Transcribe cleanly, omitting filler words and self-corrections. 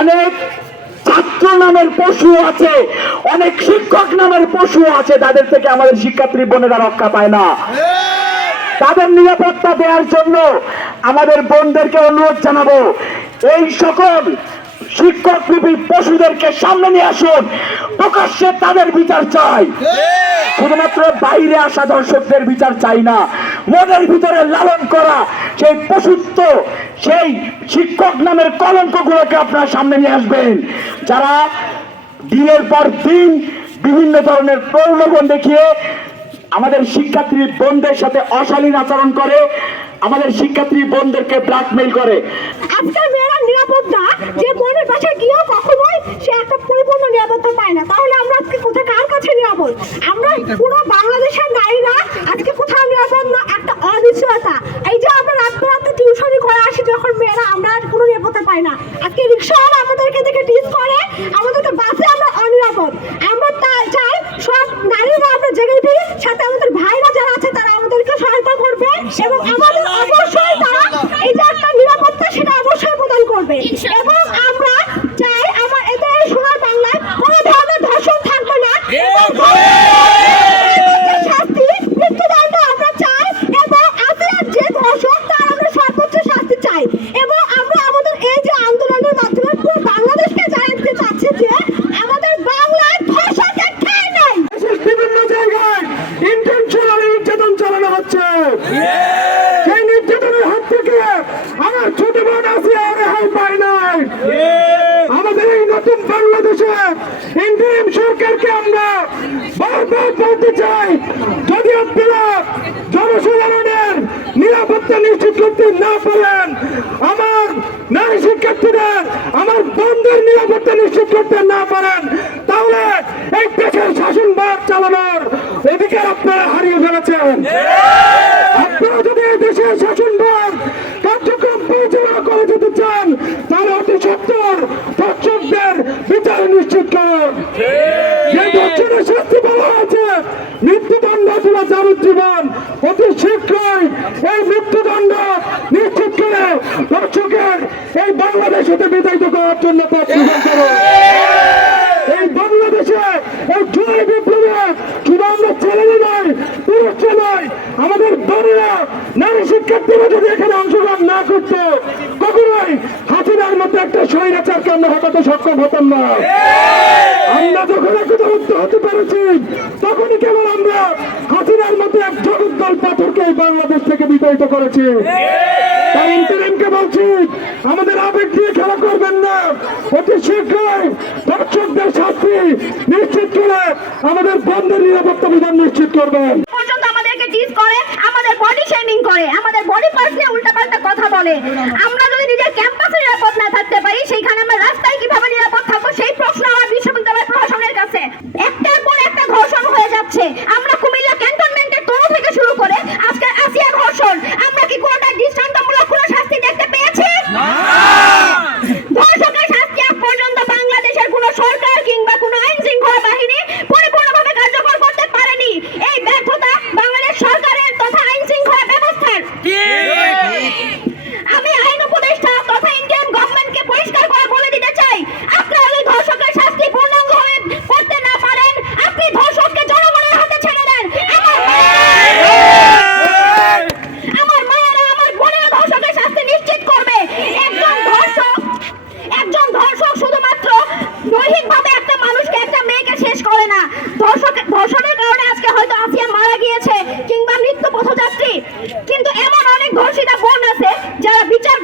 অনেক ছাত্র নামের পশু আছে, অনেক শিক্ষক নামের পশু আছে, তাদের থেকে আমাদের শিক্ষার্থী বোনেরা রক্ষা পায় না। তাদের নিরাপত্তা দেওয়ার জন্য আমাদের বোনদেরকে অনুরোধ জানাবো, এই সকল শিক্ষক রূপী পশুদেরকে সামনে নিয়ে আসুন, প্রকাশ্যে তাদের বিচার চাই। শুধুমাত্র বাইরে আসা দর্শকদের বিচার চাই না, মনের ভিতরে লালন করা সেই পশুত্ব, সেই শিক্ষক নামের কলঙ্কগুলোকে আপনারা সামনে নিয়ে আসবেন, যারা দিনের পর দিন বিভিন্ন ধরনের প্রলোভন দেখিয়ে আমাদের শিক্ষার্থী বোনদের সাথে অশালীন আচরণ করে, আমাদের শিক্ষার্থী বোনদেরকে ব্ল্যাকমেইল করে। আজকাল মেয়েরা নিরাপত্তা, যে বোনের বাসায় গিয়েও কখনোই সে একটা পরিপূর্ণ নিরাপত্তা পায় না, তাহলে আমরা আজকে কোথায় কার কাছে নিরাপদ? আমরা পুরো বাংলাদেশের নারীরা আজকে কোথাও নিরাপদ না, একটা অনিশ্চয়তা। এই যে আমরা রাতে টিউশনি করে আসি যখন মেয়েরা, আমরা কোনো নিরাপত্তা পাই না। আজকে রিক্সাওয়ালা আমাদেরকে দেখে টিজ করে, আমাদেরকে বাসে আমরা অনিরাপদ। আমরা চাই সব নারীরা আমরা জেগে উঠি, সাথে আমাদের ভাইরা যারা আছে তারা আমাদেরকে সহায়তা করবে এবং আমাদের অবশ্যই তারা এই যে একটা নিরাপত্তা সেটা অবশ্যই প্রদান করবে। এবং আমরা চাই আমার এদের সোনার বাংলায় কোনো ধরনের ধর্ষণ থাকবে না, শাস্তি মৃত্যুদণ্ড আমরা চাই, এবং আসিয়ার যে ধর্ষক তার আমরা সর্বোচ্চ শাস্তি চাই। এবং আমরা আমাদের এই যে আন্দোলনের মাধ্যমে পুরো বাংলাদেশকে জানাতে চাচ্ছি যে আমাদের বাংলায় ধর্ষকের ঠাঁই নেই। বিভিন্ন জায়গায় ইন্টেনশনাল নির্যাতন চালানো হচ্ছে, সেই নির্যাতনের হাত থেকে আমার ছোট বোন আসিয়া রেহাই পায় নাই। আমাদের এই নতুন বাংলাদেশে ইন্টারিম সরকারকে আমরা বারবার বলতে চাই, যদি আপনারা জনসাধারণের নিরাপত্তা নিশ্চিত করতে না পারেন, আমার নারী শিক্ষার্থীদের, আমার বোনদের নিরাপত্তা নিশ্চিত করতে না পারেন, তাহলে এই দেশের শাসনভার চালানোর অধিকার আপনারা হারিয়ে ফেলেছেন। আপনারা যদি এই দেশের শাসনভার কার্যক্রম পরিচালনা করে যেতে চান, তাহলে অতি সত্বর ধর্ষকদের বিচার নিশ্চিত করুন। যে ধর্ষণের শাস্তি বলা হয়েছে মৃত্যুদণ্ড অথবা যাবজ্জীবন, অতি শীঘ্রই এই মৃত্যুদণ্ড নিশ্চিত করে ধর্ষকের এই বাংলাদেশ হতে বিতাড়িত করার জন্য পথ সুগম করুন। এই বাংলাদেশে এই জুলাই বিপ্লবে শুধু আমরা ছেলেরা নয়, পুরুষরা নয়, আমাদের বোনেরা, নারী শিক্ষার্থীরা যদি এখানে অংশগ্রহণ না করতো, কখনোই হাসিনার মতো একটা স্বৈরাচারকে আমরা হটাতে সক্ষম হতাম না। আমরা যখন একতাবদ্ধ হতে পেরেছি, তখনই কেবল আমরা হাসিনার মতো এক জগদ্দল পাথরকে এই বাংলাদেশ থেকে বিতাড়িত করেছি। তাই ইন্টারিমকে বলছি, আমাদের আবেগ দিয়ে খেলা করবেন না, অতি শীঘ্রই ধর্ষকদের শাস্তি নিশ্চিত করে আমাদের বোনদের নিরাপত্তা বিধান নিশ্চিত করবেন। পর্যন্ত আমাদেরকে টিজ করে, আমাদের বডি শেমিং করে, আমাদের বডি পার্টস নিয়ে উল্টাপাল্টা কথা বলে। আমরা যদি নিজের ক্যাম্পাসে নিরাপদ না থাকতে পারি, সেইখানে আমরা রাস্তায় কিভাবে নিরাপদ থাকবো, সেই প্রশ্ন আমার বিশ্ববিদ্যালয় প্রশাসনের কাছে। একটার পর একটা ধর্ষণ হয়ে যাচ্ছে। আমরা কুমিল্লা ক্যান্টনমেন্টের তরু থেকে শুরু করে আজকে আসিয়া ধর্ষণ, আমরা কি কোনোটা দৃষ্টান্তমূলক কোনো শাস্তি দেখতে পেয়েছি? ধর্ষকের শাস্তি আজ পর্যন্ত বাংলাদেশের কোনো সরকার কিংবা কোনো আইন শৃঙ্খলা বাহিনী পরিপূর্ণভাবে কার্যকর করতে পারেনি। এই ব্যর্থতা বাংলাদেশ সরকারের তথা আইন শৃঙ্খলা ব্যবস্থার। আমি আইন উপদেষ্টা তথা ইন্ডিয়ান গভর্নমেন্টকে পরিষ্কার করে বলে দিতে চাই, আপনারা যদি ধর্ষকের শাস্তি পূর্ণাঙ্গভাবে করতে না পারেন, আপনি ধর্ষককে জনগণের হাতে ছেড়ে দেন। আমার মায়েরা, আমার বোনেরা ধর্ষকের শাস্তি নিশ্চিত করবে। একজন ধর্ষক শুধুমাত্র দৈহিকভাবে একটা মানুষকে, একটা মেয়েকে শেষ করে না। ধর্ষণের কারণে আজকে হয়তো আসিয়া মারা গিয়েছে কিংবা মৃত্যু পথযাত্রী, কিন্তু এমন অনেক ধর্ষিতা বোন আছে যারা বিচার